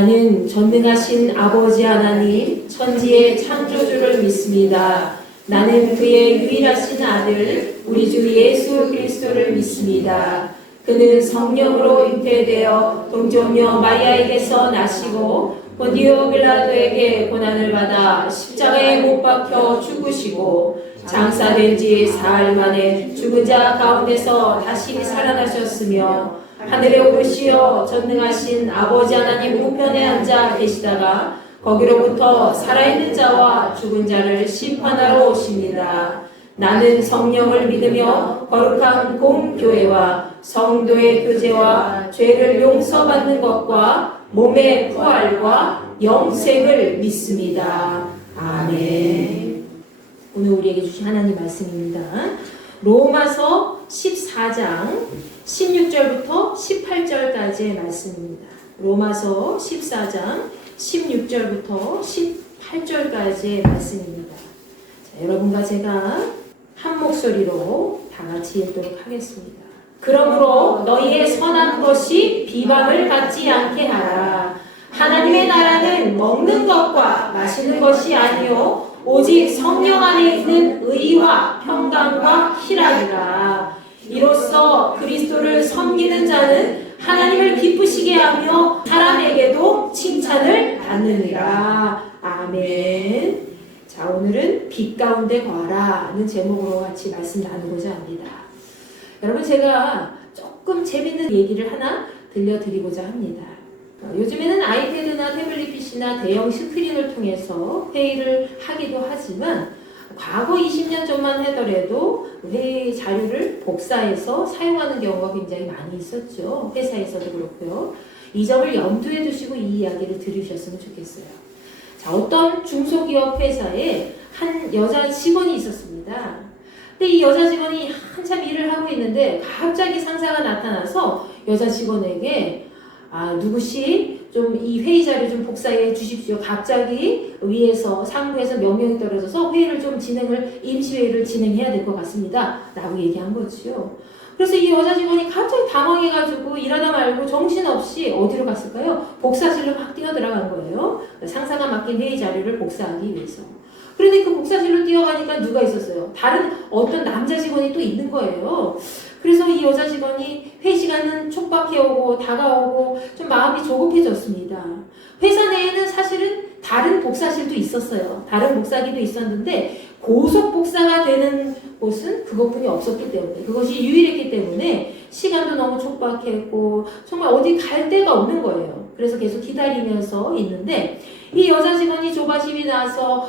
나는 전능하신 아버지 하나님, 천지의 창조주를 믿습니다. 나는 그의 유일하신 아들, 우리 주 예수 그리스도를 믿습니다. 그는 성령으로 잉태되어 동정녀 마리아에게서 나시고 본디오 빌라도에게 고난을 받아 십자가에 못 박혀 죽으시고 장사된 지 사흘 만에 죽은 자 가운데서 다시 살아나셨으며 하늘에 오르시어 전능하신 아버지 하나님 우편에 앉아 계시다가 거기로부터 살아있는 자와 죽은 자를 심판하러 오십니다. 나는 성령을 믿으며 거룩한 공교회와 성도의 교제와 죄를 용서받는 것과 몸의 부활과 영생을 믿습니다. 아멘. 오늘 우리에게 주신 하나님 말씀입니다. 로마서 14장 16절부터 18절까지의 말씀입니다. 로마서 14장 16절부터 18절까지의 말씀입니다. 자, 여러분과 제가 한 목소리로 다 같이 읽도록 하겠습니다. 그러므로 너희의 선한 것이 비방을 받지 않게 하라. 하나님의 나라는 먹는 것과 마시는 것이 아니요 오직 성령 안에 있는 의와 평강과 희락이라. 이로써 그리스도를 섬기는 자는 하나님을 기쁘시게 하며 사람에게도 칭찬을 받느니라. 아멘. 자, 오늘은 빛 가운데 거하라는 제목으로 같이 말씀 나누고자 합니다. 여러분, 제가 조금 재밌는 얘기를 하나 들려드리고자 합니다. 요즘에는 아이패드나 태블릿 PC나 대형 스크린을 통해서 회의를 하기도 하지만 과거 20년 전만 하더라도 회의 자료를 복사해서 사용하는 경우가 굉장히 많이 있었죠. 회사에서도 그렇고요. 이 점을 염두에 두시고 이 이야기를 들으셨으면 좋겠어요. 자, 어떤 중소기업 회사에 한 여자 직원이 있었습니다. 근데 이 여자 직원이 한참 일을 하고 있는데 갑자기 상사가 나타나서 여자 직원에게 누구시 좀 이 회의 자료 좀 복사해 주십시오. 갑자기 위에서 상부에서 명령이 떨어져서 회의를 좀 임시회의를 진행해야 될 것 같습니다. 라고 얘기한 거지요. 그래서 이 여자 직원이 갑자기 당황해가지고 일하다 말고 정신없이 어디로 갔을까요? 복사실로 막 뛰어들어간 거예요. 상사가 맡긴 회의 자료를 복사하기 위해서. 그런데 그 복사실로 뛰어가니까 누가 있었어요? 다른 어떤 남자 직원이 또 있는 거예요. 그래서 이 여자 직원이 회의 시간은 촉박해오고 다가오고 좀 마음이 조급해졌습니다. 회사 내에는 사실은 다른 복사실도 있었어요. 다른 복사기도 있었는데 고속 복사가 되는 곳은 그것뿐이 없었기 때문에, 그것이 유일했기 때문에 시간도 너무 촉박했고 정말 어디 갈 데가 없는 거예요. 그래서 계속 기다리면서 있는데 이 여자 직원이 조바심이 나서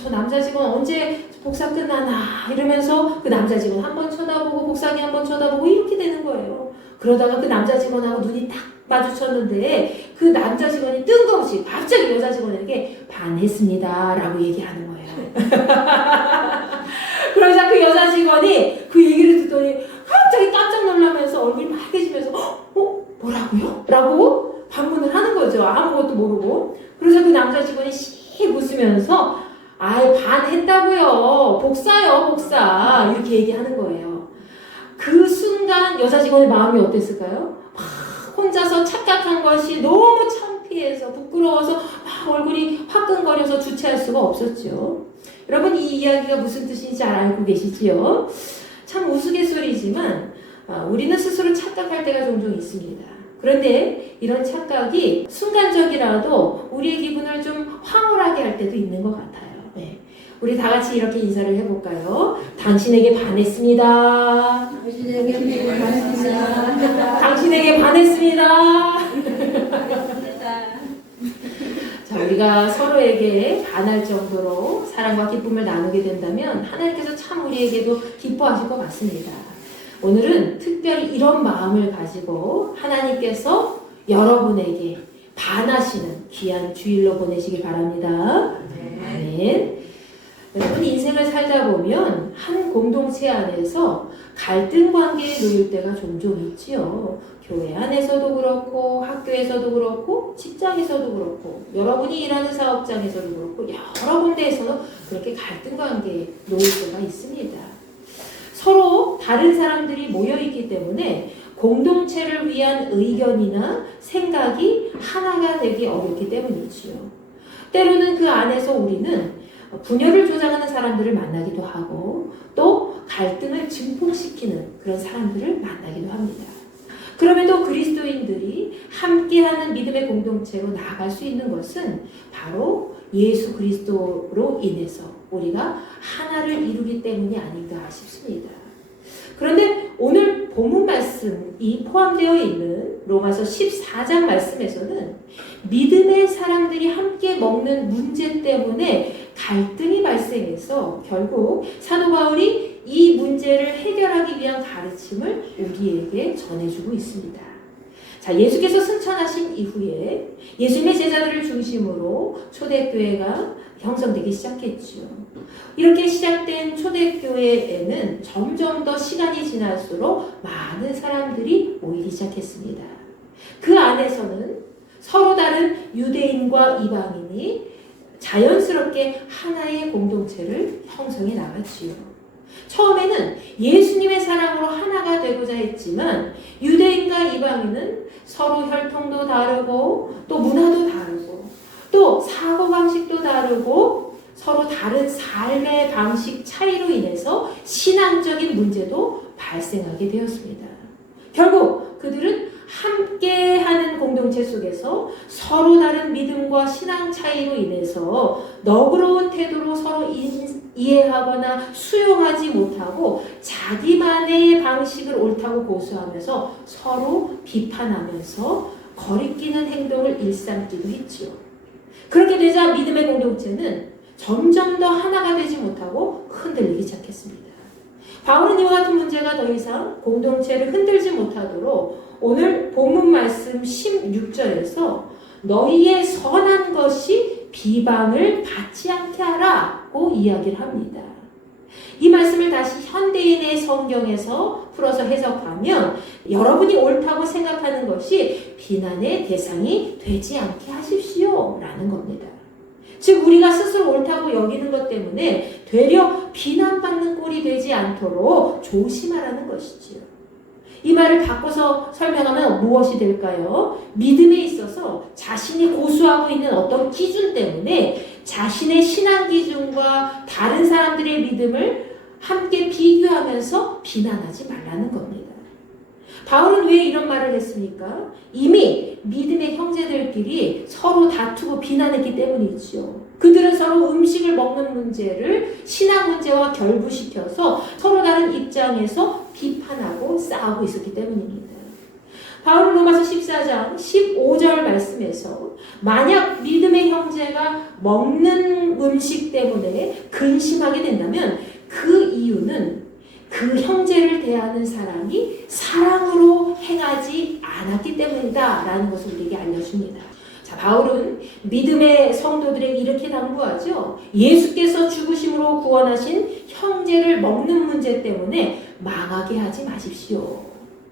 저 남자 직원 언제 복사 끝나나 이러면서 그 남자 직원 한 번 쳐다보고 복사기 한 번 쳐다보고 이렇게 되는 거예요. 그러다가 그 남자 직원하고 눈이 딱 마주쳤는데 그 남자 직원이 뜬금없이 갑자기 여자 직원에게 반했습니다 라고 얘기하는 거예요. 그러자 그 여자 직원이 그 얘기를 듣더니 갑자기 깜짝 놀라면서 얼굴이 빨개지면서 뭐라고요? 라고 반문을 하는 거죠. 아무것도 모르고. 그래서 그 남자 직원이 씩 웃으면서 반했다고요. 복사. 이렇게 얘기하는 거예요. 그 순간 여자 직원의 마음이 어땠을까요? 막 혼자서 착각한 것이 너무 창피해서 부끄러워서 막 얼굴이 화끈거려서 주체할 수가 없었죠. 여러분, 이 이야기가 무슨 뜻인지 잘 알고 계시지요? 참 우스갯소리지만 우리는 스스로 착각할 때가 종종 있습니다. 그런데 이런 착각이 순간적이라도 우리의 기분을 좀 황홀하게 할 때도 있는 것 같아요. 네. 우리 다 같이 이렇게 인사를 해볼까요? 당신에게 반했습니다. 당신에게 반했습니다. 당신에게 반했습니다. 자, 우리가 서로에게 반할 정도로 사랑과 기쁨을 나누게 된다면 하나님께서 참 우리에게도 기뻐하실 것 같습니다. 오늘은 특별히 이런 마음을 가지고 하나님께서 여러분에게 반하시는 귀한 주일로 보내시길 바랍니다. 아멘. 여러분, 인생을 살다 보면 한 공동체 안에서 갈등 관계에 놓일 때가 종종 있지요. 교회 안에서도 그렇고 학교에서도 그렇고 직장에서도 그렇고 여러분이 일하는 사업장에서도 그렇고 여러 군데에서도 그렇게 갈등 관계에 놓일 때가 있습니다. 서로 다른 사람들이 모여있기 때문에 공동체를 위한 의견이나 생각이 하나가 되기 어렵기 때문이지요. 때로는 그 안에서 우리는 분열을 조장하는 사람들을 만나기도 하고 또 갈등을 증폭시키는 그런 사람들을 만나기도 합니다. 그럼에도 그리스도인들이 함께하는 믿음의 공동체로 나아갈 수 있는 것은 바로 예수 그리스도로 인해서 우리가 하나를 이루기 때문이 아닌가 싶습니다. 그런데 오늘 본문 말씀이 포함되어 있는 로마서 14장 말씀에서는 믿음의 사람들이 함께 먹는 문제 때문에 갈등이 발생해서 결국 사도 바울이 이 문제를 해결하기 위한 가르침을 우리에게 전해주고 있습니다. 자, 예수께서 승천하신 이후에 예수님의 제자들을 중심으로 초대교회가 형성되기 시작했죠. 이렇게 시작된 초대교회에는 점점 더 시간이 지날수록 많은 사람들이 모이기 시작했습니다. 그 안에서는 서로 다른 유대인과 이방인이 자연스럽게 하나의 공동체를 형성해 나갔지요. 처음에는 예수님의 사랑으로 하나가 되고자 했지만 유대인과 이방인은 서로 혈통도 다르고 또 문화도 다르고 또 사고방식도 다르고 서로 다른 삶의 방식 차이로 인해서 신앙적인 문제도 발생하게 되었습니다. 결국 그들은 함께하는 공동체 속에서 서로 다른 믿음과 신앙 차이로 인해서 너그러운 태도로 서로 이해하거나 수용하지 못하고 자기만의 방식을 옳다고 고수하면서 서로 비판하면서 거리끼는 행동을 일삼기도 했지요. 그렇게 되자 믿음의 공동체는 점점 더 하나가 되지 못하고 흔들리기 시작했습니다. 바울은 이와 같은 문제가 더 이상 공동체를 흔들지 못하도록 오늘 본문 말씀 16절에서 너희의 선한 것이 비방을 받지 않게 하라고 이야기를 합니다. 이 말씀을 다시 현대인의 성경에서 풀어서 해석하면 여러분이 옳다고 생각하는 것이 비난의 대상이 되지 않게 하십시오 라는 겁니다. 즉 우리가 스스로 옳다고 여기는 것 때문에 되려 비난받는 꼴이 되지 않도록 조심하라는 것이지요. 이 말을 바꿔서 설명하면 무엇이 될까요? 믿음에 있어서 자신이 고수하고 있는 어떤 기준 때문에 자신의 신앙 기준과 다른 사람들의 믿음을 함께 비교하면서 비난하지 말라는 겁니다. 바울은 왜 이런 말을 했습니까? 이미 믿음의 형제들끼리 서로 다투고 비난했기 때문이지요. 그들은 서로 음식을 먹는 문제를 신앙 문제와 결부시켜서 서로 다른 입장에서 비판하고 싸우고 있었기 때문입니다. 바울은 로마서 14장 15절 말씀에서 만약 믿음의 형제가 먹는 음식 때문에 근심하게 된다면 그 이유는 그 형제를 대하는 사람이 사랑으로 행하지 않았기 때문이다 라는 것을 우리에게 알려줍니다. 자, 바울은 믿음의 성도들에게 이렇게 당부하죠. 예수께서 죽으심으로 구원하신 형제를 먹는 문제 때문에 망하게 하지 마십시오.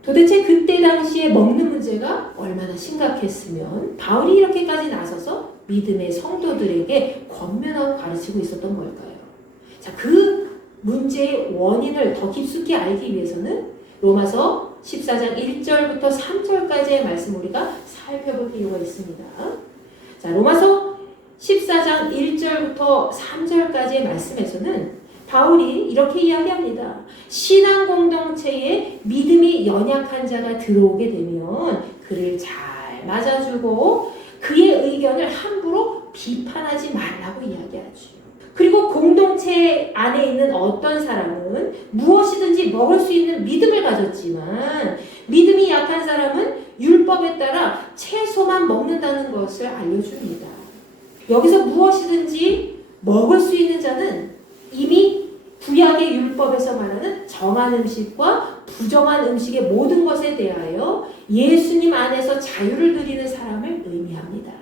도대체 그때 당시에 먹는 문제가 얼마나 심각했으면 바울이 이렇게까지 나서서 믿음의 성도들에게 권면하고 가르치고 있었던 걸까요? 자, 그 문제의 원인을 더 깊숙이 알기 위해서는 로마서 14장 1절부터 3절까지의 말씀 우리가 살펴볼 필요가 있습니다. 자, 로마서 14장 1절부터 3절까지의 말씀에서는 바울이 이렇게 이야기합니다. 신앙 공동체에 믿음이 연약한 자가 들어오게 되면 그를 잘 맞아주고 그의 의견을 함부로 비판하지 말라고 이야기하죠. 그리고 공동체 안에 있는 어떤 사람은 무엇이든지 먹을 수 있는 믿음을 가졌지만 믿음이 약한 사람은 율법에 따라 채소만 먹는다는 것을 알려줍니다. 여기서 무엇이든지 먹을 수 있는 자는 이미 구약의 율법에서 말하는 정한 음식과 부정한 음식의 모든 것에 대하여 예수님 안에서 자유를 누리는 사람을 의미합니다.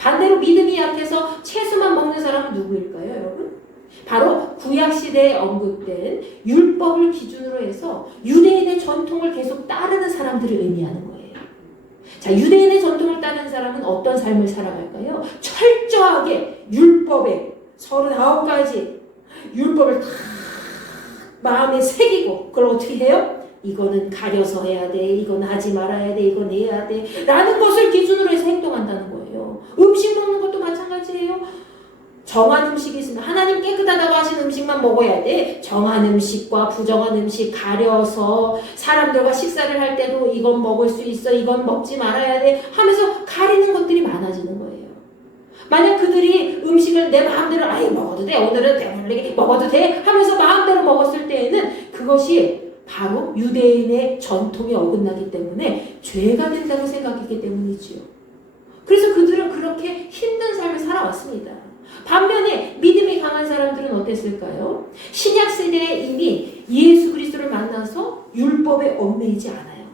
반대로 믿음이 약해서 채소만 먹는 사람은 누구일까요, 여러분? 바로 구약시대에 언급된 율법을 기준으로 해서 유대인의 전통을 계속 따르는 사람들을 의미하는 거예요. 자, 유대인의 전통을 따르는 사람은 어떤 삶을 살아갈까요? 철저하게 율법에 39가지 율법을 다 마음에 새기고 그걸 어떻게 해요? 이거는 가려서 해야 돼, 이건 하지 말아야 돼, 이건 해야 돼 라는 것을 기준으로 해서 행동한다는 거예요. 음식 먹는 것도 마찬가지예요. 정한 음식이 있으면 하나님 깨끗하다고 하신 음식만 먹어야 돼. 정한 음식과 부정한 음식 가려서 사람들과 식사를 할 때도 이건 먹을 수 있어, 이건 먹지 말아야 돼 하면서 가리는 것들이 많아지는 거예요. 만약 그들이 음식을 내 마음대로 아예 먹어도 돼, 오늘은 배불리게 먹어도 돼 하면서 마음대로 먹었을 때에는 그것이 바로 유대인의 전통에 어긋나기 때문에 죄가 된다고 생각했기 때문이지요. 그래서 그들은 그렇게 힘든 삶을 살아왔습니다. 반면에 믿음이 강한 사람들은 어땠을까요? 신약 시대에 이미 예수 그리스도를 만나서 율법에 얽매이지 않아요.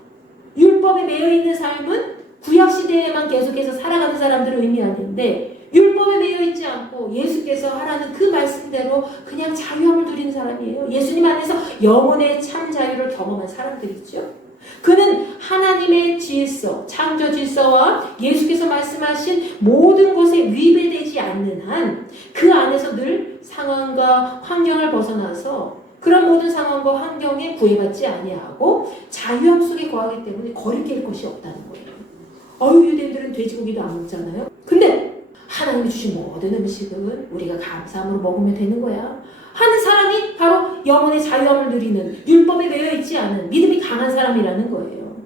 율법에 매여 있는 삶은 구약 시대에만 계속해서 살아가는 사람들을 의미하는데, 율법에 매여 있지 않고 예수께서 하라는 그 말씀대로 그냥 자유함을 누리는 사람이에요. 예수님 안에서 영혼의 참 자유를 경험한 사람들이죠. 그는 하나님의 질서, 창조 질서와 예수께서 말씀하신 모든 것에 위배되지 않는 한 그 안에서 늘 상황과 환경을 벗어나서 그런 모든 상황과 환경에 구애받지 아니하고 자유함 속에 거하기 때문에 거리낄 것이 없다는 거예요. 유대인들은 돼지고기도 안 먹잖아요. 근데 하나님이 주신 모든 음식은 우리가 감사함으로 먹으면 되는 거야 하는 사람이 바로 영혼의 자유함을 누리는, 율법에 매여 있지 않은 믿음이 강한 사람이라는 거예요.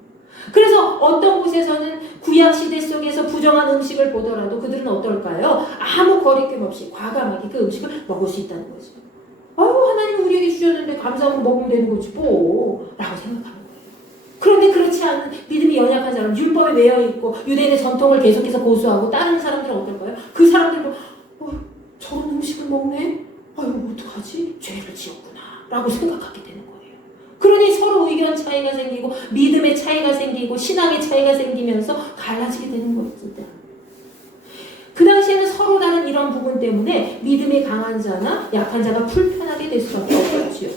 그래서 어떤 곳에서는 구약 시대 속에서 부정한 음식을 보더라도 그들은 어떨까요? 아무 거리낌 없이 과감하게 그 음식을 먹을 수 있다는 거죠. 하나님이 우리에게 주셨는데 감사함으로 먹으면 되는 거지 뭐 라고 생각하는 거예요. 그런데 그렇지 않은 믿음이 연약한 사람, 율법에 매여 있고 유대인의 전통을 계속해서 고수하고 따르는 사람들은 어떨까요? 그 사람들도 저런 음식을 먹네? 어떡하지? 죄를 지었구나 라고 생각하게 되는 거예요. 그러니 서로 의견 차이가 생기고 믿음의 차이가 생기고 신앙의 차이가 생기면서 갈라지게 되는 겁니다. 그 당시에는 서로 다른 이런 부분 때문에 믿음이 강한 자나 약한 자가 불편하게 될 수밖에 없었죠.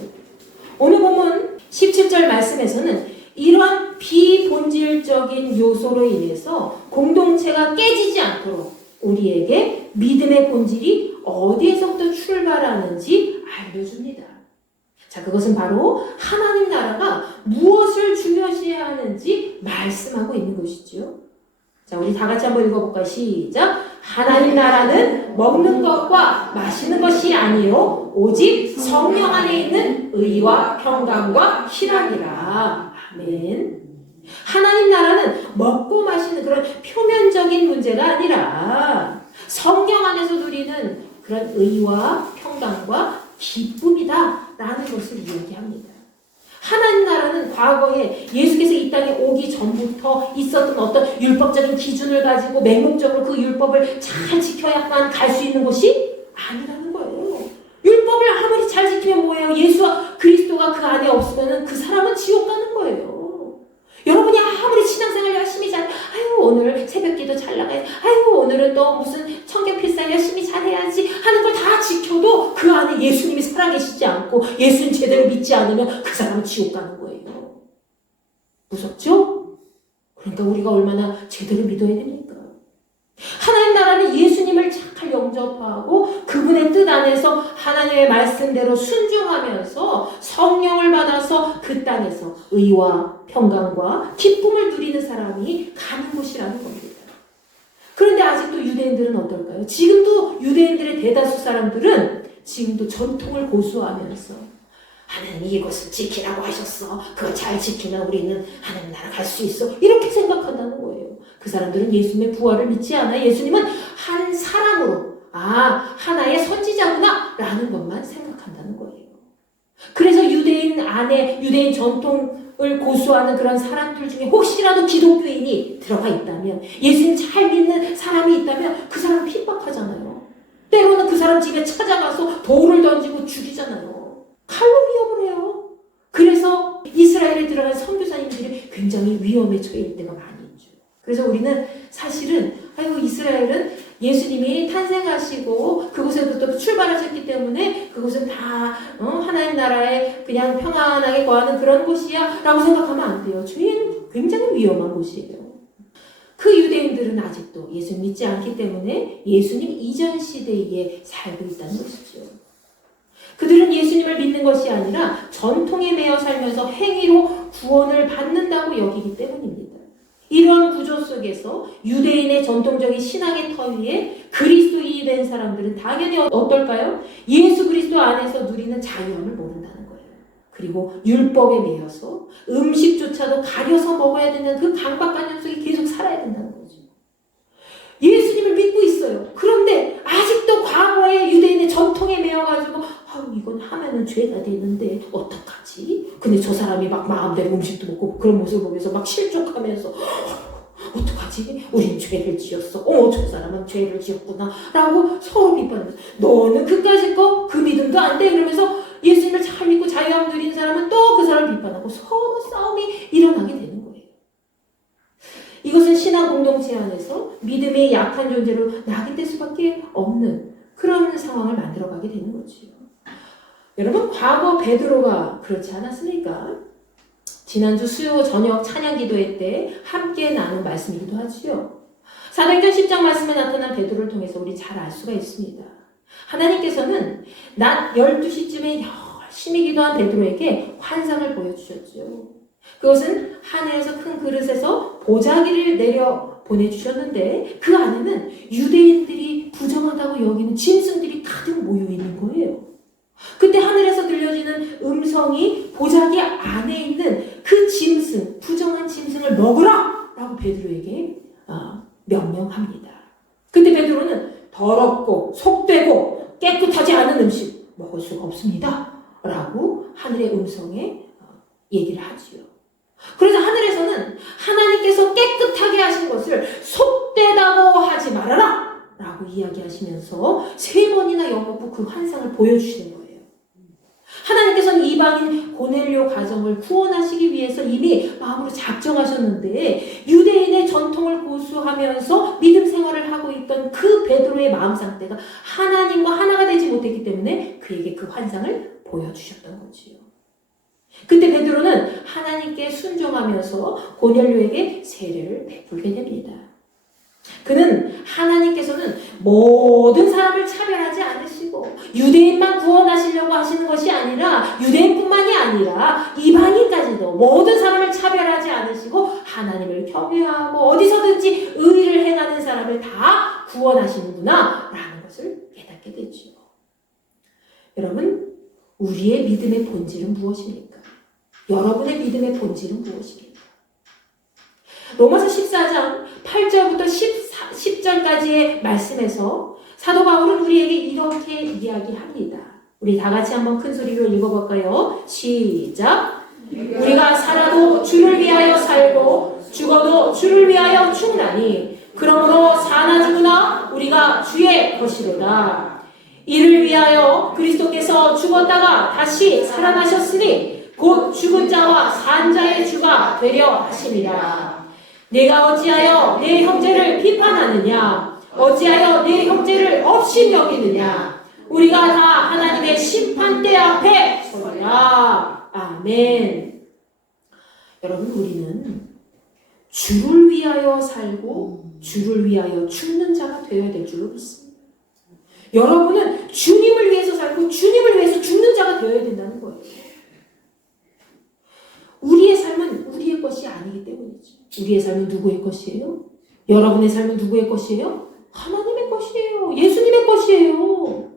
오늘 보면 17절 말씀에서는 이러한 비본질적인 요소로 인해서 공동체가 깨지지 않도록 우리에게 믿음의 본질이 어디에서부터 출발하는지 알려줍니다. 자, 그것은 바로 하나님 나라가 무엇을 중요시해야 하는지 말씀하고 있는 것이죠. 자, 우리 다 같이 한번 읽어볼까요? 시작! 하나님 나라는 먹는 것과 마시는 것이 아니요 오직 성령 안에 있는 의와 평강과 희락이라. 아멘. 하나님 나라는 먹고 마시는 그런 표면적인 문제가 아니라 성령 안에서 누리는 그런 의와 평강과 기쁨이다라는 것을 이야기합니다. 하나님 나라는 과거에 예수께서 이 땅에 오기 전부터 있었던 어떤 율법적인 기준을 가지고 맹목적으로 그 율법을 잘 지켜야만 갈 수 있는 곳이 아니라는 거예요. 율법을 아무리 잘 지키면 뭐예요? 예수와 그리스도가 그 안에 없으면 그 사람은 지옥 가는 거예요. 여러분이 아무리 신앙생활 열심히 오늘 새벽기도 잘 나가야지, 오늘은 또 무슨 청계필살 열심히 잘해야지 하는 걸 다 지켜도 그 안에 예수님이 살아계시지 않고 예수님 제대로 믿지 않으면 그 사람은 지옥 가는 거예요. 무섭죠? 그러니까 우리가 얼마나 제대로 믿어야 됩니까? 하나님 나라는 예수님을 잘 영접하고 그분의 뜻 안에서 하나님의 말씀대로 순종하면서 성령을 받아서 그 땅에서 의와 평강과 기쁨을 누리는 사람이 가는 곳이라는 겁니다. 그런데 아직도 유대인들은 어떨까요? 지금도 유대인들의 대다수 사람들은 지금도 전통을 고수하면서 하나님이 이것을 지키라고 하셨어. 그거 잘 지키면 우리는 하나님 나라 갈 수 있어. 이렇게 생각한다는 거예요. 그 사람들은 예수님의 부활을 믿지 않아. 예수님은 한 사람으로, 하나의 선지자구나 라는 것만 생각한다는 거예요. 그래서 유대인 안에 유대인 전통을 고수하는 그런 사람들 중에 혹시라도 기독교인이 들어가 있다면, 예수님 잘 믿는 사람이 있다면 그 사람 핍박하잖아요. 때로는 그 사람 집에 찾아가서 돌을 던지고 죽이잖아요. 칼로 위협을 해요. 그래서 이스라엘에 들어간 선교사님들이 굉장히 위험에 처해 있는 때가 많이 있죠. 그래서 우리는 사실은 이스라엘은 예수님이 탄생하시고 그곳에부터 출발하셨기 때문에 그곳은 다 하나님 나라에 그냥 평안하게 거하는 그런 곳이야 라고 생각하면 안 돼요. 주위에는 굉장히 위험한 곳이에요. 그 유대인들은 아직도 예수 믿지 않기 때문에 예수님 이전 시대에 살고 있다는 것이죠. 그들은 예수님을 믿는 것이 아니라 전통에 매여 살면서 행위로 구원을 받는다고 여기기 때문입니다. 이런 구조 속에서 유대인의 전통적인 신앙의 터 위에 그리스도인이 된 사람들은 당연히 어떨까요? 예수 그리스도 안에서 누리는 자유함을 모른다는 거예요. 그리고 율법에 매여서 음식조차도 가려서 먹어야 된다는 그 강박관념 속에 계속 살아야 된다는 거죠. 예수님을 믿고 있어요. 그런데 아직도 과거의 유대인의 전통에 매여가지고 이건 하면은 죄가 되는데 어떡하지? 근데 저 사람이 막 마음대로 음식도 먹고 그런 모습을 보면서 막 실족하면서 어떡하지? 우린 죄를 지었어. 저 사람은 죄를 지었구나. 라고 서로 비판하면서 너는 그까짓 거 그 믿음도 안 돼. 그러면서 예수님을 잘 믿고 자유함 누리는 사람은 또 그 사람을 비판하고 서로 싸움이 일어나게 되는 거예요. 이것은 신앙 공동체 안에서 믿음의 약한 존재로 낙인될 수밖에 없는 그런 상황을 만들어가게 되는 거죠. 여러분, 과거 베드로가 그렇지 않았습니까? 지난주 수요 저녁 찬양 기도회 때 함께 나눈 말씀이기도 하지요. 사도행전 10장 말씀에 나타난 베드로를 통해서 우리 잘 알 수가 있습니다. 하나님께서는 낮 12시쯤에 열심히 기도한 베드로에게 환상을 보여주셨죠. 그것은 하늘에서 큰 그릇에서 보자기를 내려 보내주셨는데 그 안에는 유대인들이 부정하다고 여기는 짐승들이 가득 모여있는 거예요. 그때 하늘에서 들려지는 음성이 보자기 안에 있는 그 짐승, 부정한 짐승을 먹으라! 라고 베드로에게 명령합니다. 그때 베드로는 더럽고 속되고 깨끗하지 않은 음식 먹을 수가 없습니다. 라고 하늘의 음성에 얘기를 하지요. 그래서 하늘에서는 하나님께서 깨끗하게 하신 것을 속되다고 하지 말아라! 라고 이야기하시면서 3번이나 연거푸 그 환상을 보여주시는 거예요. 하나님께서는 이방인 고넬료 가정을 구원하시기 위해서 이미 마음으로 작정하셨는데 유대인의 전통을 고수하면서 믿음 생활을 하고 있던 그 베드로의 마음 상태가 하나님과 하나가 되지 못했기 때문에 그에게 그 환상을 보여주셨던 거지요. 그때 베드로는 하나님께 순종하면서 고넬료에게 세례를 베풀게 됩니다. 그는 하나님께서는 모든 사람을 차별하지 않으시고 유대인만 구원하시려고 하시는 것이 아니라 유대인뿐만이 아니라 이방인까지도 모든 사람을 차별하지 않으시고 하나님을 경외하고 어디서든지 의를 행하는 사람을 다 구원하시는구나 라는 것을 깨닫게 되죠. 여러분, 우리의 믿음의 본질은 무엇입니까? 여러분의 믿음의 본질은 무엇입니까? 로마서 14장 8절부터 10절까지의 말씀에서 사도 바울은 우리에게 이렇게 이야기합니다. 우리 다 같이 한번 큰 소리로 읽어볼까요? 시작! 우리가 살아도 주를 위하여 살고 죽어도 주를 위하여 죽나니 그러므로 사나 죽으나 우리가 주의 것이로다. 이를 위하여 그리스도께서 죽었다가 다시 살아나셨으니 곧 죽은 자와 산 자의 주가 되려 하심이라. 내가 어찌하여 내 형제를 비판하느냐? 어찌하여 내 형제를 업신여기느냐? 우리가 다 하나님의 심판대 앞에 서리라. 아멘. 여러분, 우리는 주를 위하여 살고 주를 위하여 죽는 자가 되어야 될 줄로 믿습니다. 여러분은 주님을 위해서 살고 주님을 위해서 죽는 자가 되어야 된다는 거예요. 우리의 삶은 우리의 것이 아니기 때문이죠. 우리의 삶은 누구의 것이에요? 여러분의 삶은 누구의 것이에요? 하나님의 것이에요. 예수님의 것이에요.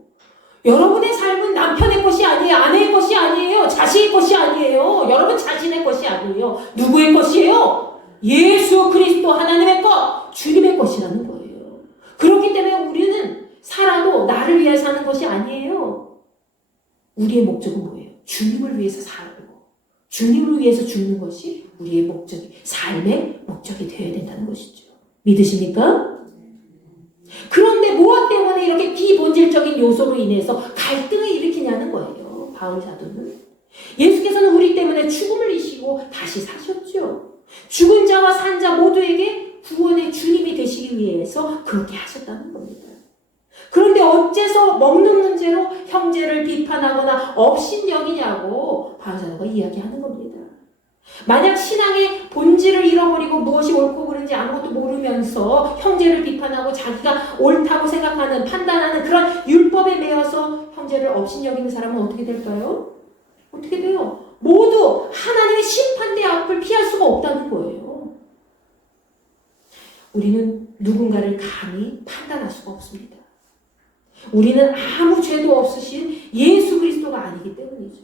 여러분의 삶은 남편의 것이 아니에요. 아내의 것이 아니에요. 자식의 것이 아니에요. 여러분 자신의 것이 아니에요. 누구의 것이에요? 예수 그리스도 하나님의 것, 주님의 것이라는 거예요. 그렇기 때문에 우리는 살아도 나를 위해 사는 것이 아니에요. 우리의 목적은 뭐예요? 주님을 위해서 살고 주님을 위해서 죽는 것이 우리의 목적이, 삶의 목적이 되어야 된다는 것이죠. 믿으십니까? 그런데 무엇 때문에 이렇게 비본질적인 요소로 인해서 갈등을 일으키냐는 거예요. 바울 사도는. 예수께서는 우리 때문에 죽음을 이시고 다시 사셨죠. 죽은 자와 산 자 모두에게 구원의 주님이 되시기 위해서 그렇게 하셨다는 겁니다. 그런데 어째서 먹는 문제로 형제를 비판하거나 업신여기냐고 바울 사도가 이야기하는 겁니다. 만약 신앙의 본질을 잃어버리고 무엇이 옳고 그른지 아무것도 모르면서 형제를 비판하고 자기가 옳다고 생각하는, 판단하는 그런 율법에 매여서 형제를 업신여기는 사람은 어떻게 될까요? 어떻게 돼요? 모두 하나님의 심판대 앞을 피할 수가 없다는 거예요. 우리는 누군가를 감히 판단할 수가 없습니다. 우리는 아무 죄도 없으신 예수 그리스도가 아니기 때문이죠.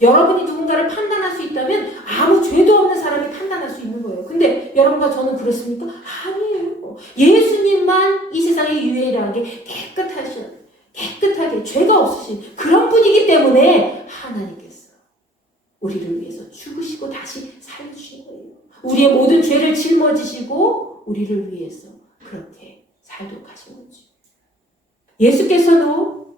여러분이 누군가를 판단할 수 있다면 아무 죄도 없는 사람이 판단할 수 있는 거예요. 근데 여러분과 저는 그렇습니까? 아니에요. 예수님만 이 세상에 유일하게 깨끗하게 죄가 없으신 그런 분이기 때문에 하나님께서 우리를 위해서 죽으시고 다시 살려주신 거예요. 우리의 모든 죄를 짊어지시고 우리를 위해서 그렇게 살도록 하신 거죠. 예수께서도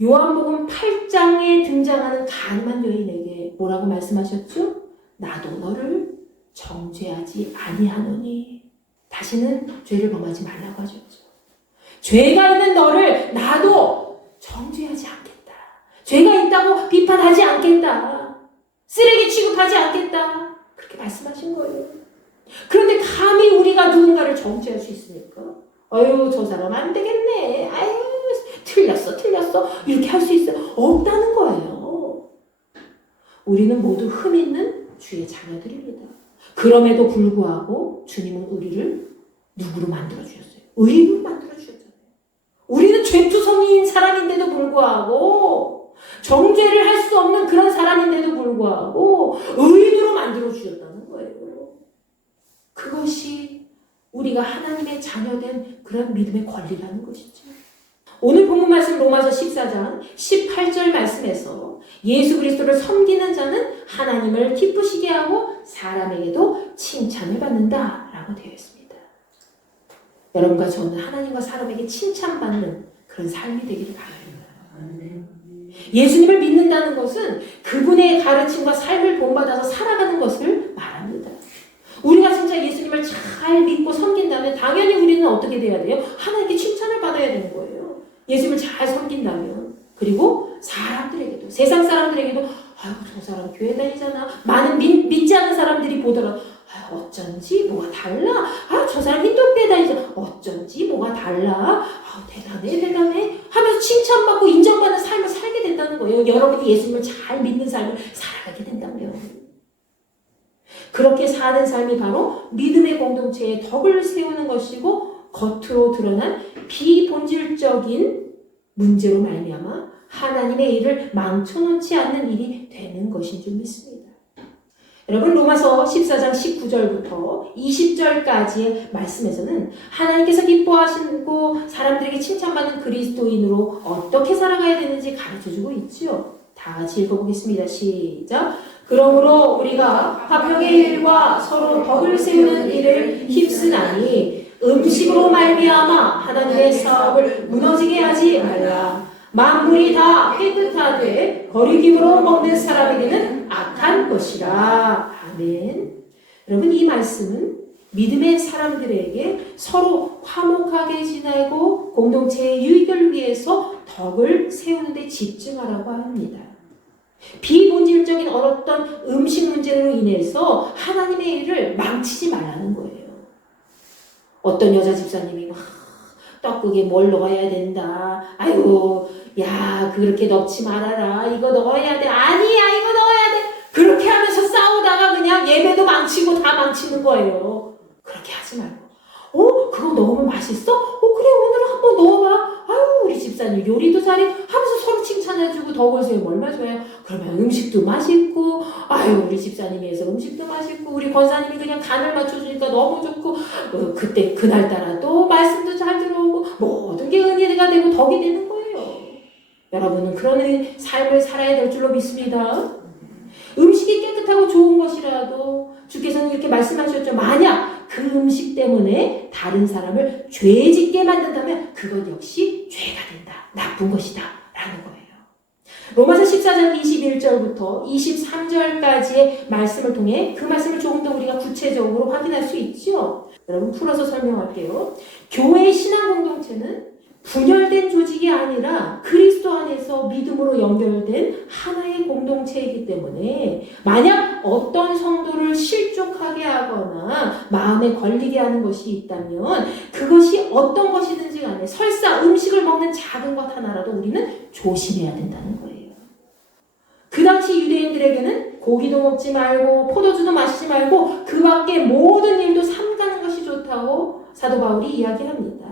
요한복음 8장에 등장하는 가늠한 여인에게 뭐라고 말씀하셨죠? 나도 너를 정죄하지 아니하노니. 다시는 죄를 범하지 말라고 하셨죠. 죄가 있는 너를 나도 정죄하지 않겠다. 죄가 있다고 비판하지 않겠다. 쓰레기 취급하지 않겠다. 그렇게 말씀하신 거예요. 그런데 감히 우리가 누군가를 정죄할 수 있습니까? 아유, 저 사람 안 되겠네. 아유, 틀렸어. 이렇게 할 수 있어요? 없다는 거예요. 우리는 모두 흠 있는 주의 자녀들입니다. 그럼에도 불구하고 주님은 우리를 누구로 만들어주셨어요? 의인으로 만들어주셨잖아요. 우리는 죄투성이인 사람인데도 불구하고 정죄를 할 수 없는 그런 사람인데도 불구하고 의인으로 만들어주셨다는 거예요. 그것이 우리가 하나님의 자녀된 그런 믿음의 권리라는 것이죠. 오늘 본문 말씀 로마서 14장 18절 말씀에서 예수 그리스도를 섬기는 자는 하나님을 기쁘시게 하고 사람에게도 칭찬을 받는다라고 되어 있습니다. 여러분과 저는 하나님과 사람에게 칭찬받는 그런 삶이 되기를 바랍니다. 예수님을 믿는다는 것은 그분의 가르침과 삶을 본받아서 살아가는 것을 말합니다. 우리가 진짜 예수님을 잘 믿고 섬긴다면 당연히 우리는 어떻게 돼야 돼요? 하나님께 칭찬을 받아야 되는 거예요. 예수님을 잘 섬긴다면. 그리고 사람들에게도, 세상 사람들에게도 아유, 저 사람 교회 다니잖아. 많은 믿지 않는 사람들이 보더라도 아유, 어쩐지 뭐가 달라. 아유, 저 사람 힌두교회 다니잖아. 어쩐지 뭐가 달라. 아유, 대단해 하면서 칭찬받고 인정받는 삶을 살게 된다는 거예요. 여러분이 예수님을 잘 믿는 삶을 살아가게 된다면. 그렇게 사는 삶이 바로 믿음의 공동체에 덕을 세우는 것이고 겉으로 드러난 비본질적인 문제로 말미암아 하나님의 일을 망쳐놓지 않는 일이 되는 것인 줄 믿습니다. 여러분 로마서 14장 19절부터 20절까지의 말씀에서는 하나님께서 기뻐하시고 사람들에게 칭찬받는 그리스도인으로 어떻게 살아가야 되는지 가르쳐주고 있지요. 다 같이 읽어보겠습니다. 시작. 그러므로 우리가 화평의 일과 서로 덕을 세우는 일을 힘쓰나니 음식으로 말미암아 하나님의 사업을 무너지게 하지 말라. 만물이 다 깨끗하되 거리기으로 먹는 사람에게는 악한 것이라. 아멘. 여러분 이 말씀은 믿음의 사람들에게 서로 화목하게 지내고 공동체의 유익을 위해서 덕을 세우는 데 집중하라고 합니다. 비본질적인 어떤 음식 문제로 인해서 하나님의 일을 망치지 말라는 거예요. 어떤 여자 집사님이 떡국에 뭘 넣어야 된다. 아유, 야, 그렇게 넣지 말아라. 이거 넣어야 돼. 아니야, 이거 넣어야 돼. 그렇게 하면서 싸우다가 그냥 예배도 망치고 다 망치는 거예요. 그렇게 하지 말고. 그거 넣으면 맛있어? 그래, 오늘은 한번 넣어봐. 아유, 우리 집사님 요리도 잘해. 하면서 서로 칭찬해주고 덕을 세우면 얼마나 좋아요. 그러면 음식도 맛있고, 아유, 우리 집사님이 해서 음식도 맛있고, 우리 권사님이 그냥 간을 맞춰주니까 너무 좋고, 그때, 그날따라 또 말씀도 잘 들어오고, 모든 게 은혜가 되고 덕이 되는 거예요. 여러분은 그런 삶을 살아야 될 줄로 믿습니다. 음식이 깨끗하고 좋은 것이라도 주께서는 이렇게 말씀하셨죠. 만약 그 음식 때문에 다른 사람을 죄짓게 만든다면 그것 역시 죄가 된다. 나쁜 것이다. 라는 거예요. 로마서 14장 21절부터 23절까지의 말씀을 통해 그 말씀을 조금 더 우리가 구체적으로 확인할 수 있죠. 여러분 풀어서 설명할게요. 교회의 신앙 공동체는 분열된 조직이 아니라 그리스도 안에서 믿음으로 연결된 하나의 공동체이기 때문에 만약 어떤 성도를 실족하게 하거나 마음에 걸리게 하는 것이 있다면 그것이 어떤 것이든지 간에 설사 음식을 먹는 작은 것 하나라도 우리는 조심해야 된다는 거예요. 그 그 당시 유대인들에게는 고기도 먹지 말고 포도주도 마시지 말고 그 밖에 모든 일도 삼가는 것이 좋다고 사도 바울이 이야기합니다.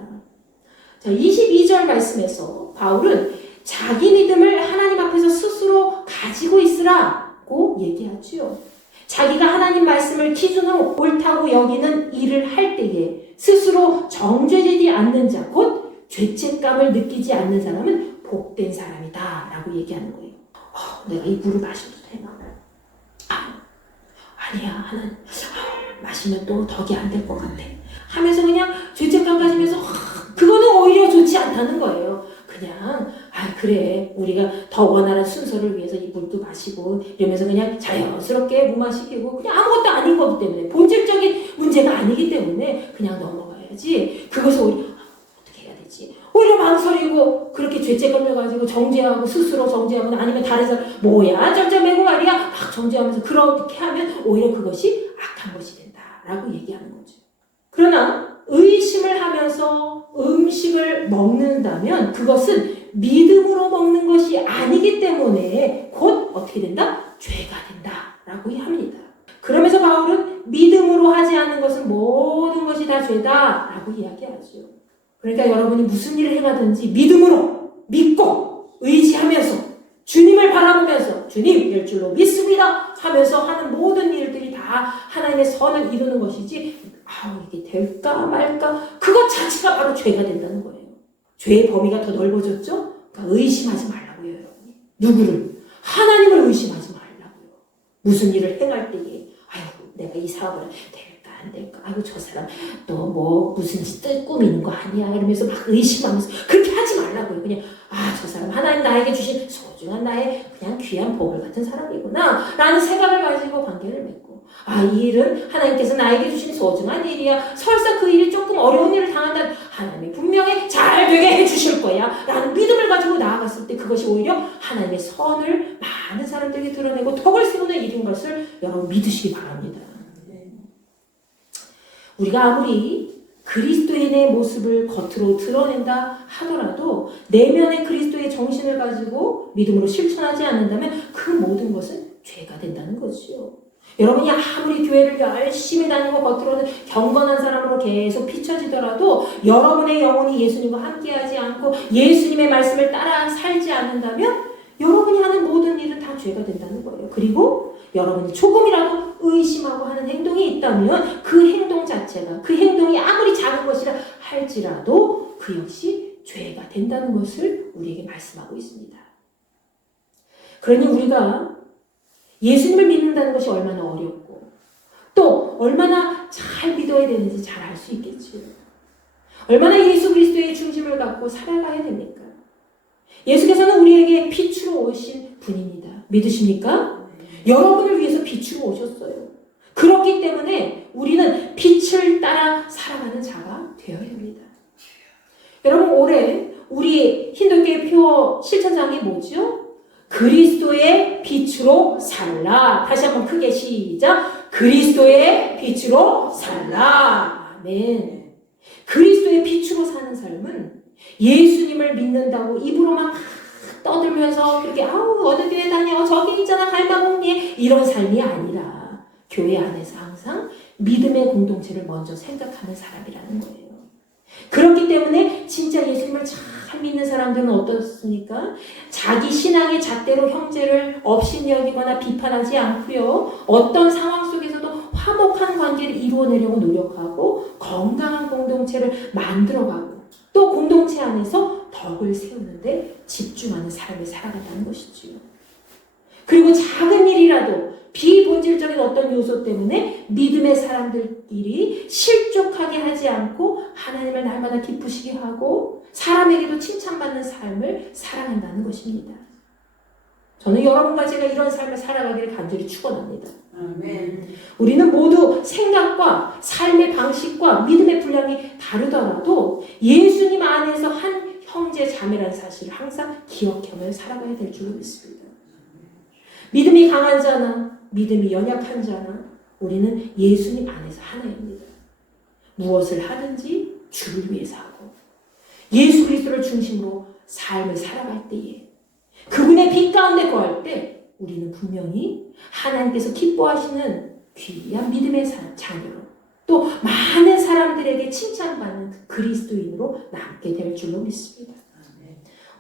자, 22절 말씀에서 바울은 자기 믿음을 하나님 앞에서 스스로 가지고 있으라고 얘기하지요. 자기가 하나님 말씀을 기준으로 옳다고 여기는 일을 할 때에 스스로 정죄되지 않는 자, 곧 죄책감을 느끼지 않는 사람은 복된 사람이다 라고 얘기하는 거예요. 내가 이 물을 마셔도 되나? 아니야, 하나님. 마시면 또 덕이 안 될 것 같아. 하면서 그냥 죄책감 가지면서 그거는 오히려 좋지 않다는 거예요. 그냥 그래, 우리가 더 원활한 순서를 위해서 이 물도 마시고 이러면서 그냥 자연스럽게 무마시키고 그냥 아무것도 아닌 거기 때문에, 본질적인 문제가 아니기 때문에 그냥 넘어가야지. 그것을 오히려 어떻게 해야 되지? 오히려 망설이고 그렇게 죄책감을 가지고 정죄하고 스스로 정죄하거나 아니면 다른 사람 뭐야 쩔쩔매고 말이야 막 정죄하면서 그렇게 하면 오히려 그것이 악한 것이 된다라고 얘기하는 거죠. 그러나 의심을 하면서 음식을 먹는다면 그것은 믿음으로 먹는 것이 아니기 때문에 곧 어떻게 된다? 죄가 된다라고 합니다. 그러면서 바울은 믿음으로 하지 않는 것은 모든 것이 다 죄다라고 이야기하죠. 그러니까 여러분이 무슨 일을 행하든지 믿음으로 믿고 의지하면서 주님을 바라보면서 주님 될 줄로 믿습니다 하면서 하는 모든 일들이 다 하나님의 선을 이루는 것이지 이게 될까 말까 그것 자체가 바로 죄가 된다는 거예요. 죄의 범위가 더 넓어졌죠? 그러니까 의심하지 말라고요, 여러분. 누구를? 하나님을 의심하지 말라고요. 무슨 일을 행할 때에 내가 이 사업을 될까 안 될까? 저 사람 또 뭐 무슨 짓 꾸미는 거 아니야? 이러면서 막 의심하면서 그렇게 하지 말라고요. 그냥 저 사람 하나님 나에게 주신 소중한 나의 그냥 귀한 보물 같은 사람이구나 라는 생각을 가지고 관계를 맺고 이 일은 하나님께서 나에게 주신 소중한 일이야. 설사 그 일이 조금 어려운 일을 당한다면 하나님이 분명히 잘 되게 해주실 거야 라는 믿음을 가지고 나아갔을 때 그것이 오히려 하나님의 선을 많은 사람들에게 드러내고 덕을 세우는 일인 것을 여러분 믿으시기 바랍니다. 우리가 아무리 그리스도인의 모습을 겉으로 드러낸다 하더라도 내면의 그리스도의 정신을 가지고 믿음으로 실천하지 않는다면 그 모든 것은 죄가 된다는 거지요. 여러분이 아무리 교회를 열심히 다니고 겉으로는 경건한 사람으로 계속 비춰지더라도 여러분의 영혼이 예수님과 함께하지 않고 예수님의 말씀을 따라 살지 않는다면 여러분이 하는 모든 일은 다 죄가 된다는 거예요. 그리고 여러분이 조금이라도 의심하고 하는 행동이 있다면 그 행동 자체가, 그 행동이 아무리 작은 것이라 할지라도 그 역시 죄가 된다는 것을 우리에게 말씀하고 있습니다. 그러니 우리가 예수님을 믿는다는 것이 얼마나 어렵고 또 얼마나 잘 믿어야 되는지 잘 알 수 있겠지요. 얼마나 예수 그리스도의 중심을 갖고 살아가야 됩니까? 예수께서는 우리에게 빛으로 오신 분입니다. 믿으십니까? 여러분을 위해서 빛으로 오셨어요. 그렇기 때문에 우리는 빛을 따라 살아가는 자가 되어야 합니다. 여러분 올해 우리 힌두교의 표 실천장이 뭐죠? 그리스도의 빛으로 살라. 다시 한번 크게 시작. 그리스도의 빛으로 살라. 아멘. 그리스도의 빛으로 사는 삶은 예수님을 믿는다고 입으로만 떠들면서 그렇게 어느 교회 다녀 저기 있잖아 갈마봉리에 이런 삶이 아니라 교회 안에서 항상 믿음의 공동체를 먼저 생각하는 사람이라는 거예요. 그렇기 때문에 진짜 예수님을 잘 믿는 사람들은 어떻습니까? 자기 신앙의 잣대로 형제를 업신여기거나 비판하지 않고요. 어떤 상황 속에서도 화목한 관계를 이루어내려고 노력하고 건강한 공동체를 만들어가고 또 공동체 안에서 덕을 세우는데 집중하는 삶을 살아간다는 것이지요. 그리고 작은 일이라도 비본질적인 어떤 요소 때문에 믿음의 사람들끼리 실족하게 하지 않고 하나님을 날마다 기쁘시게 하고 사람에게도 칭찬받는 삶을 살아간다는 것입니다. 저는 여러분과 제가 이런 삶을 살아가기를 간절히 축원합니다. 아멘. 우리는 모두 생각과 삶의 방식과 믿음의 분량이 다르더라도 예수님 안에서 한 형제 자매라는 사실을 항상 기억하며 살아가야 될 줄로 믿습니다. 믿음이 강한 자나 믿음이 연약한 자나 우리는 예수님 안에서 하나입니다. 무엇을 하든지 주를 위해서 하고 예수 그리스도를 중심으로 삶을 살아갈 때에 그분의 빛 가운데 거할 때 우리는 분명히 하나님께서 기뻐하시는 귀한 믿음의 자녀로 또 많은 사람들에게 칭찬받는 그리스도인으로 남게 될 줄로 믿습니다.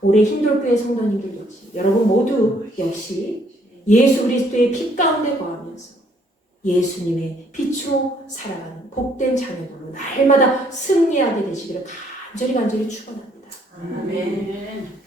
올해 흰돌교회 성도님들 역시 여러분 모두 역시 예수 그리스도의 빛 가운데 거하면서 예수님의 빛으로 살아가는 복된 자녀들로 날마다 승리하게 되시기를 간절히 축원합니다. 아멘.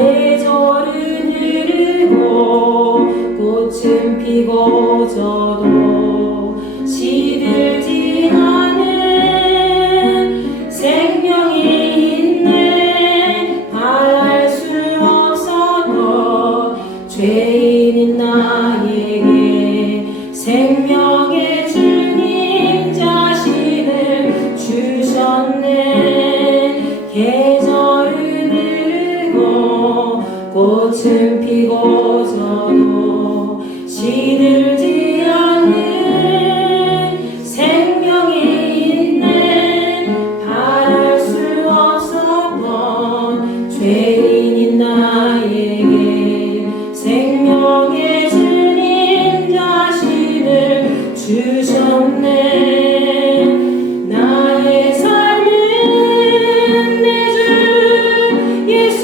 계절은 흐르고 꽃은 피고 져도 시들지 않은 생명이 있네. 바랄 수 없어도 죄인인 나에게 생명의 주님 자신을 주셨네. 계절은 꽃은 피고 져도 시들지 않는 생명이 있네. 바랄 수 없었던 죄인인 나에게 생명의 주님 자신을 주셨네. 나의 삶은 내 주 예수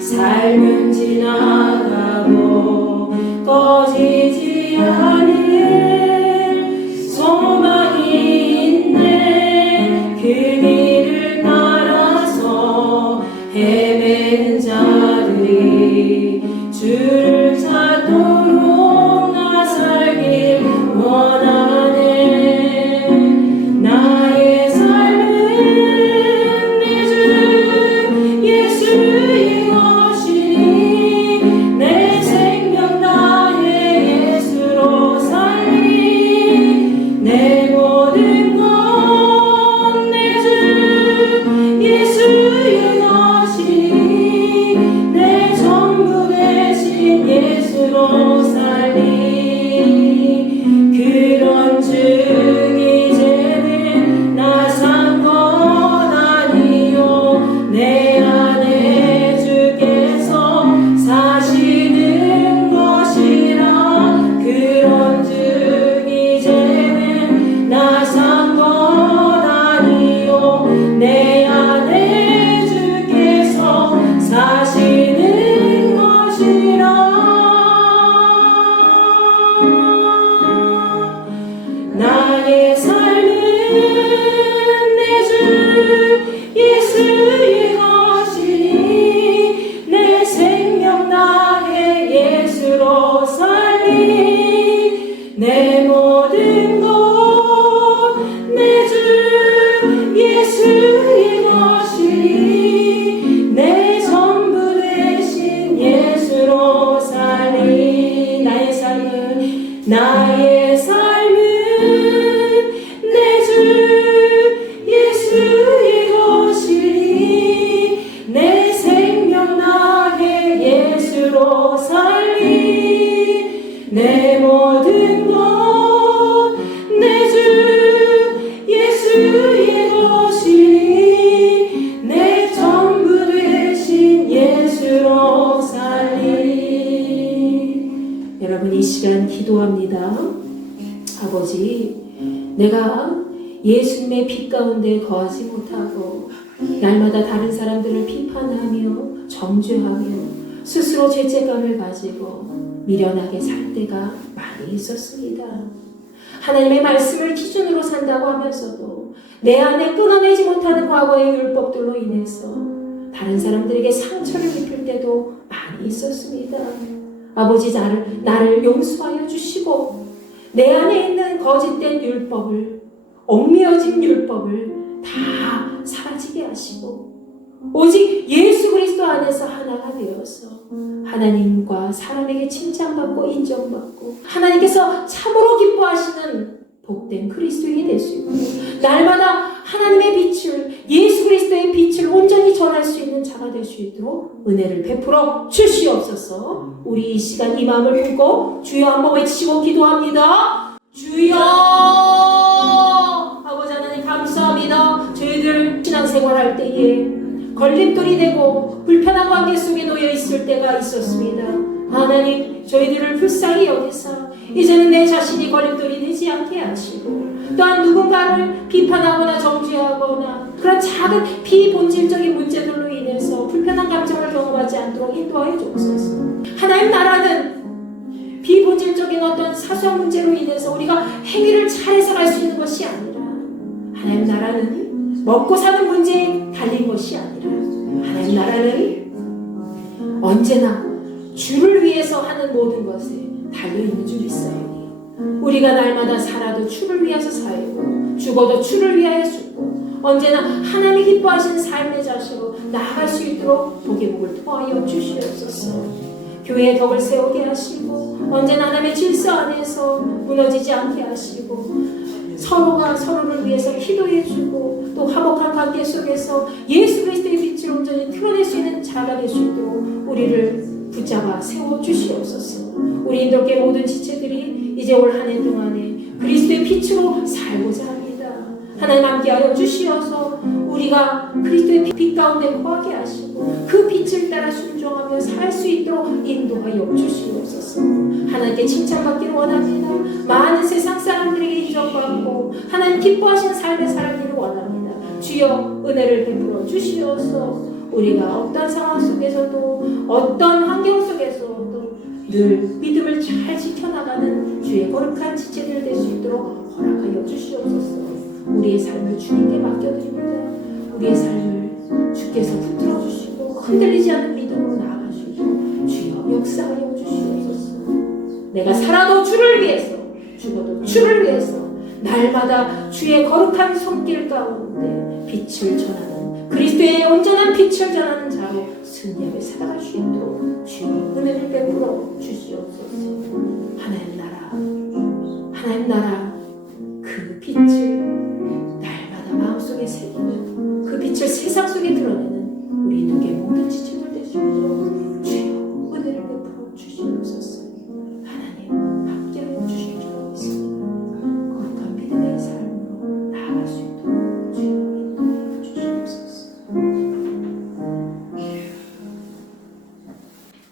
삶은 지나가고 꺼지지 않을 소망이 있네. 그 길을 따라서 헤매는 자들이 주를 찾도록 나 살길 원하네. 나의 삶은 내 주 예수 내 생명 나의 예수로 살리. 내 모든 것 내 주 예수의 것이니 내 전부 되신 예수로 살리. 그런즉 이제는 나 산 것 아니요 내 안에 주께서 사시는 것이라. 그런즉 이제는 나 산 것 아니요 내 안에 주께서 사시는 것이라. 나의 삶은 내 주 예수의 것이니 내 생명 나의 예수로 살리. 내 모든 것 내 주 예수의 것이니 내 전부 되신 예수로 살리. 나의 삶은 내 주 예수의 것이니 내 생명 나의 예수로 살리. 내 모든 것 내 주 예수의 것이니 내 전부 되신 예수로 살리. 여러분 이 시간 기도합니다. 아버지, 내가 예수님의 빛 가운데 거하지 못하고 날마다 다른 사람들을 비판하며 정죄하며 스스로 죄책감을 가지고 미련하게 살 때가 많이 있었습니다. 하나님의 말씀을 기준으로 산다고 하면서도 내 안에 끊어내지 못하는 과거의 율법들로 인해서 다른 사람들에게 상처를 입힐 때도 많이 있었습니다. 아버지, 나를 용서하여 주시고 내 안에 있는 거짓된 율법을 얽매여진 율법을 다 사라지게 하시고 오직 예수 그리스도 안에서 하나가 되어서 하나님과 사람에게 칭찬받고 인정받고 하나님께서 참으로 기뻐하시는 복된 그리스도인이 될 수 있고 날마다 하나님의 빛을 예수 그리스도의 빛을 온전히 전할 수 있는 자가 될 수 있도록 은혜를 베풀어 주시옵소서. 우리 이 시간 이 마음을 품고 주여 한번 외치고 기도합니다. 주여 아버지 하나님 감사합니다. 저희들 신앙생활할 때에 걸림돌이 되고 불편한 관계 속에 놓여 있을 때가 있었습니다. 하나님 저희들을 불쌍히 여기사 이제는 내 자신이 걸림돌이 되지 않게 하시고 또한 누군가를 비판하거나 정죄하거나 그런 작은 비본질적인 문제들로 인해서 불편한 감정을 경험하지 않도록 인도하여 주옵소서. 하나님 나라는 비본질적인 어떤 사소한 문제로 인해서 우리가 행위를 잘해서 갈 수 있는 것이 아니라 하나님 나라는 먹고 사는 문제에 달린 것이 아니라 하나님 나라는 언제나 주를 위해서 하는 모든 것에 달려있는 줄 믿사오니 우리가 날마다 살아도 주를 위해서 살고 죽어도 주를 위하여 죽고 언제나 하나님이 기뻐하시는 삶의 자세로 나아갈 수 있도록 복의 복을 통하여 주시옵소서. 교회의 덕을 세우게 하시고 언제나 하나님의 질서 안에서 무너지지 않게 하시고 서로가 서로를 위해서 기도해주고 또 화목한 관계 속에서 예수 그리스도의 빛을 온전히 드러낼 수 있는 자가 될 수 있도록 우리를 붙잡아 세워주시옵소서. 우리 인도계 모든 지체들이 이제 올 한 해 동안에 그리스도의 빛으로 살고자 합니다. 하나님 함께하여 주시어서 우리가 그리스도의 빛 가운데 거하게 하시고 그 빛을 따라 순종하며 살 수 있도록 인도하여 주시옵소서. 하나님께 칭찬받기를 원합니다. 많은 세상 사람들에게 인정받고 하나님 기뻐하시는 삶을 살기를 원합니다. 주여 은혜를 베풀어 주시어서 우리가 어떤 상황 속에서도 어떤 환경 속에서도 늘 믿음을 잘 지켜나가는 주의 거룩한 지체들 될 수 있도록 허락하여 주시옵소서. 우리의 삶을 주님께 맡겨드립니다. 우리의 삶을 주께서 붙들어 주시고 흔들리지 않는 믿음으로 나아갈 수 있도록 주여 역사하여 주시옵소서. 내가 살아도 주를 위해서 죽어도 주를 위해서 날마다 주의 거룩한 손길 가운데 빛을 전하는 그리스도의 온전한 빛을 전하는 자로 승리하며 살아갈 수 있도록 주여 은혜를 베풀어 주시옵소서. 하나님 나라 그 빛을 날마다 마음속에 새기는 그 빛을 세상 속에 드러내는 우리 누구의 모든 지체들 될 수 있도록 주여 은혜를 베풀어 주시옵소서. 하나님 함께하여 주실 줄 믿습니다. 거룩한 믿음의 삶으로 나아갈 수 있도록 주여 인도하여 주시옵소서.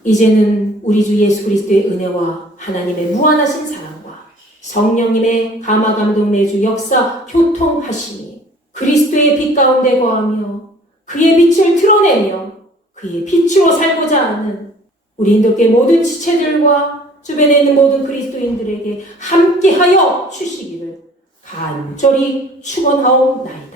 이제는 우리 주 예수 그리스도의 은혜와 하나님의 무한하신 사랑과 성령님의 감화 감동 내주 역사 교통하심이 그리스도의 빛 가운데 거하며 그의 빛을 드러내며 그의 빛으로 살고자 하는 우리 인도계 모든 지체들과 주변에 있는 모든 그리스도인들에게 함께하여 주시기를 간절히 축원하옵나이다.